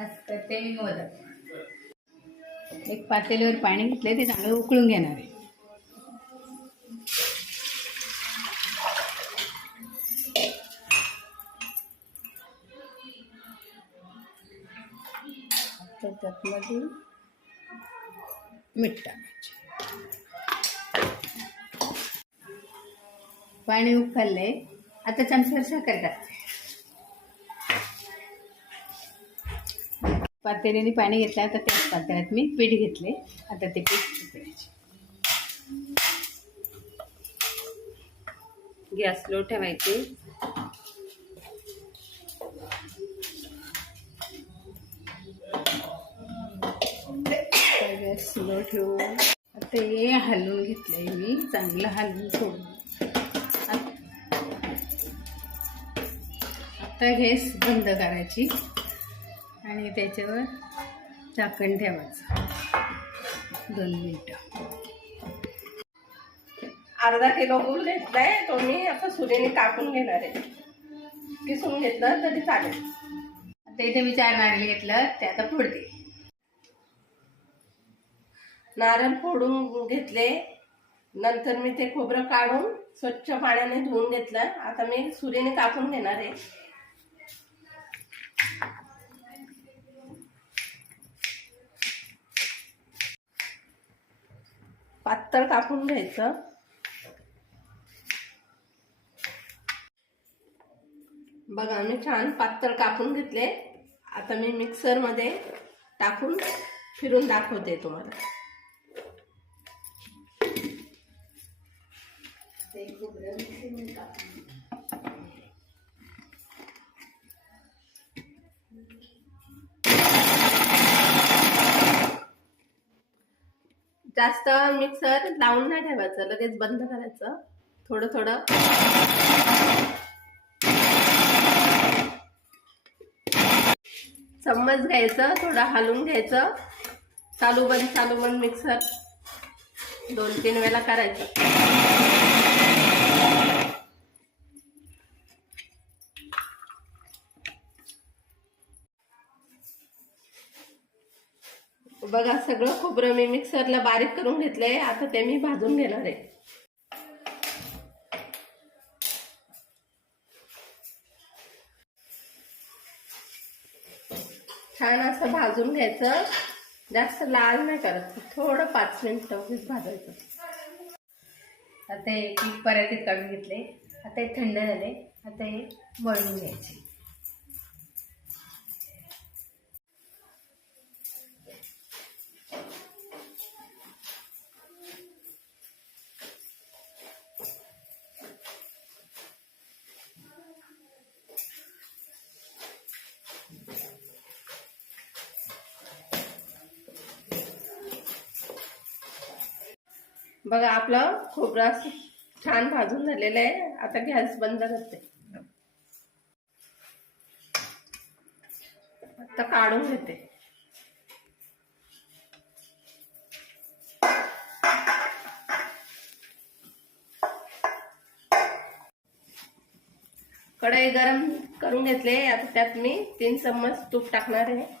आज करते मी मोदक. एक पातेल्यावर पाणी घेतले ते चांगलं उकळून घेणार आहे. त्यामध्ये मीठ टाकायचे. पाणी उकळले आता चमच्यावर साखर टाकते. पातेल्याने पाणी घेतलं आता त्याच पातेल्यात मी पीठ घेतले. आता ते पीठ उकळायचे. गॅस लो ठेवायचे. गॅस लो ठेवून आता हे हलवून घेतलंय मी. चांगलं हलवून सोडून आता गॅस बंद करायची आणि त्याच्यावर झाकण ठेवायचं 2 मिनिटं. अर्धा किलो गूळ घेतलाय तो मी आता सुरीने कापून घेणार आहे. किसून घेतलं तरी चालेल. आता इथे मी 4 नारळ घेतलं ते आता फोडते. नारळ फोडून घेतले. नंतर मी ते खोबरं काढून स्वच्छ पाण्याने धुवून घेतलं. आता मी सुरीने कापून घेणार आहे. पातळ कापून घ्यायचं. बघा मी छान पातळ कापून घेतले. आता मी मिक्सरमध्ये टाकून फिरून दाखवते तुम्हाला. जास्त मिक्सर लावून नाही ठेवायचं, लगेच बंद करायचं. थोडं थोडं चम्मच घ्यायचं, थोडं हलवून घ्यायचं. चालू बंद मिक्सर 2-3 वेळा करायचं. बघा सगळं खोबरं मी मिक्सरला बारीक करून घेतलंय. आता ते मी भाजून घेणार आहे. छान असं भाजून घ्यायचं. जास्त लाल नाही करायचं, थोडं 5 मिनिटं भाजायचं. आता हे पीठ परातीत काढून घेतले. आता हे थंड झाले. आता हे मळून घ्यायचे. बघा आपलं खोबरं छान भाजून झालेलं आहे. आता गॅस बंद करते. आता काढून घेते. कढई गरम करून घेतले. आता त्यात मी 3 चम्मच तूप टाकणार आहे.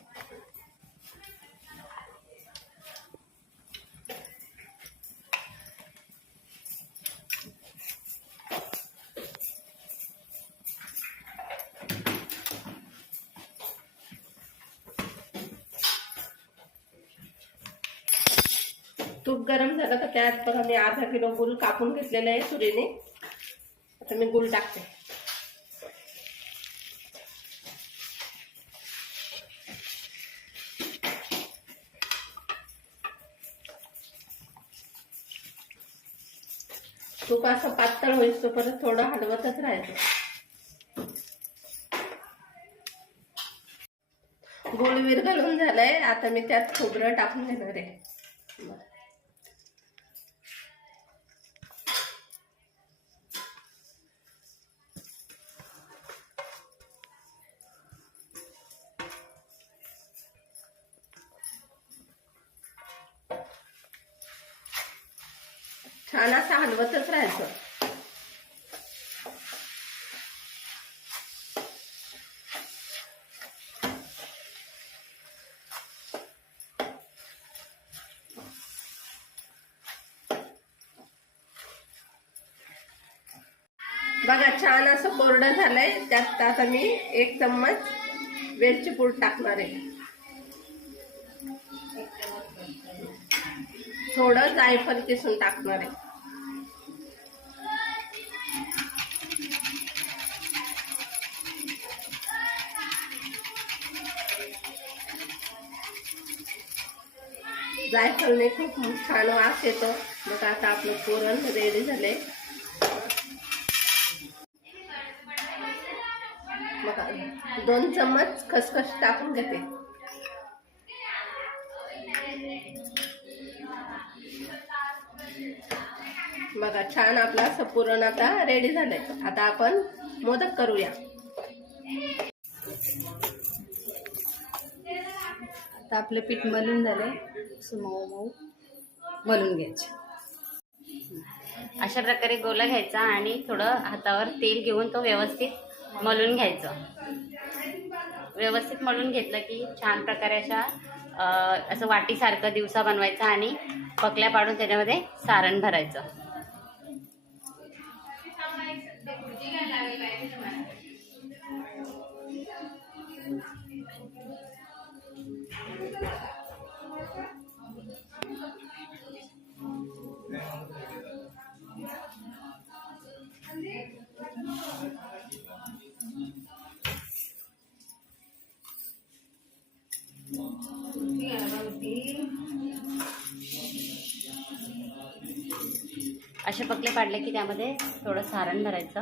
तूप गरम झालं तर त्यात बघा मी अर्धा किलो गूळ कापून घेतलेला आहे सुरीने. आता मी गूळ टाकते. तूप असं पातळ होईस तो परत थोडं हलवतच राहायचं. गूळ विरघळून झालंय. आता मी त्यात खोबरं टाकून घेणार आहे. छान असं हलवतच राहायचं. बघा छान असं कोरडं झालंय. त्यात आता मी 1 चम्मच वेलची पूड टाकणार आहे. थोडं जायफळ किसून टाकणार आहे. जायफळने खूप छान वास येतो. मग आता आपलं पुरण रेडी झाले. बघा 2 चम्मच खसखस टाकून घेते. बघा छान आपलं असं पुरण आता रेडी झालंय. आता आपण मोदक करूया. आता आपलं पीठ मलून झालंय. असं मऊ मऊ मलून घ्यायचं. अशा प्रकारे गोला घ्यायचा आणि थोडं हातावर तेल घेऊन तो व्यवस्थित मळून घ्यायचं. व्यवस्थित मळून घेतलं की छान प्रकारे असं वाटीसारखं दिवसा बनवायचं आणि पकल्या पाडून त्याच्यामध्ये सारण भरायचं. असे पकले पाडले की त्यामध्ये थोडं सारण भरायचं.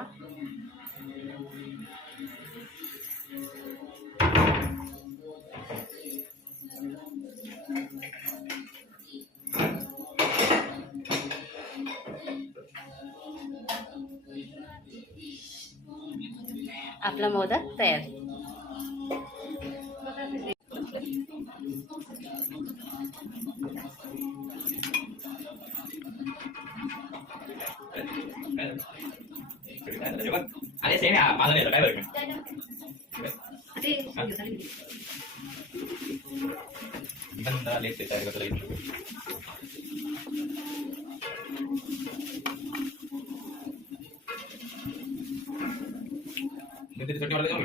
आपला मोदक तयार. अरे सेम आहे माझं नाही काय बरं बंदा लेते तयार करता येईल. म्हणजे तिथे वाला जाऊ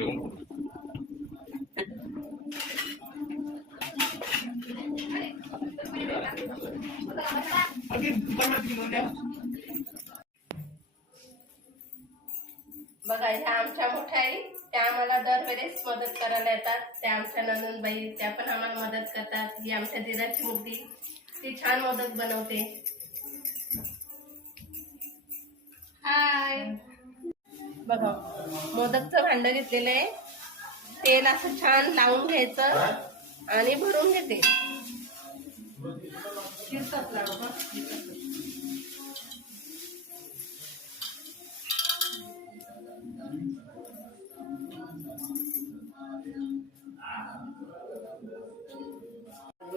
बघा ह्या आमच्या मोठ्या आई, त्या आम्हाला दरवेळेस मदत करायला येतात. त्या आमच्या नंदनबाई, त्या पण आम्हाला मदत करतात. ही आमच्या दिराची मुलगी, ती छान मोदक बनवते. हाय. बघा मोदकचं भांड घेतलेलं आहे. तेल असं छान लावून घ्यायचं आणि भरून घेते.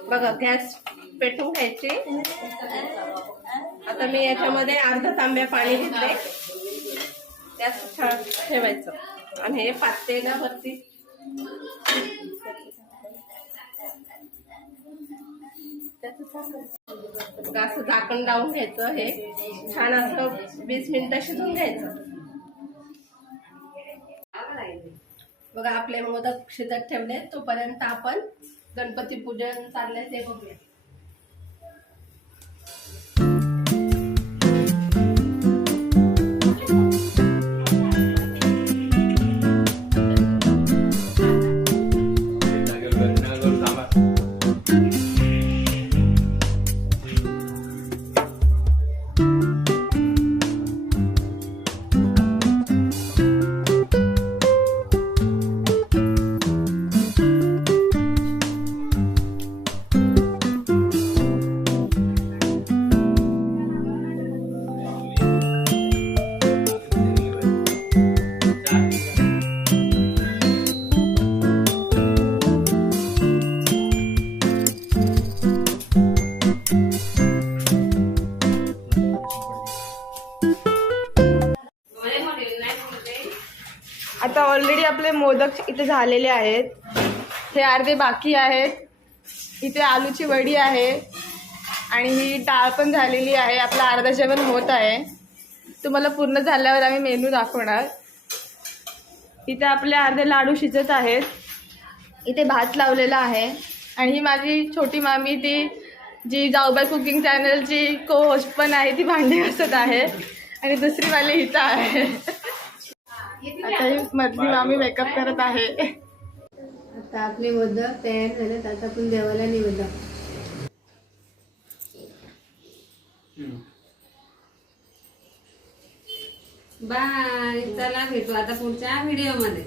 बघा गॅस पेटवून घ्यायची. आता मी याच्यामध्ये अर्धा तांब्या पाणी घेतले. त्यात छान ठेवायचं आणि हे पातेला वरती असं झाकण लावून घ्यायचं. हे छान असं 20 मिनिटं शिजून घ्यायचं. बघा आपले मोदक शिजत ठेवले. तोपर्यंत आपण गणपती पूजन चाललंय ते बघूया. आता ऑलरेडी आपले मोदक इथे झालेले आहेत. हे अर्धे बाकी आहेत. इथे आलूची वडी आहे आणि ही डाळ पण झालेली आहे. आपलं अर्ध जेवण होत आहे. तुम्हाला पूर्ण झाल्यावर आम्ही मेनू दाखवणार. इथे आपले अर्धे लाडू शिजत आहेत. इथे भात लावलेला आहे आणि ही माझी छोटी मामी, ती जी जाऊबाई कुकिंग चॅनलची को होस्ट पण आहे, ती भांडी घासत आहे. आणि दुसरी वाली इथं आहे. आता ही मधली मामी मेकअप करत आहे. आता आपले मोदक तयार झालेत. आता आपण देवाला निवेद दाखवू. बाय. चला भेटू आता पुढच्या व्हिडिओ मध्ये.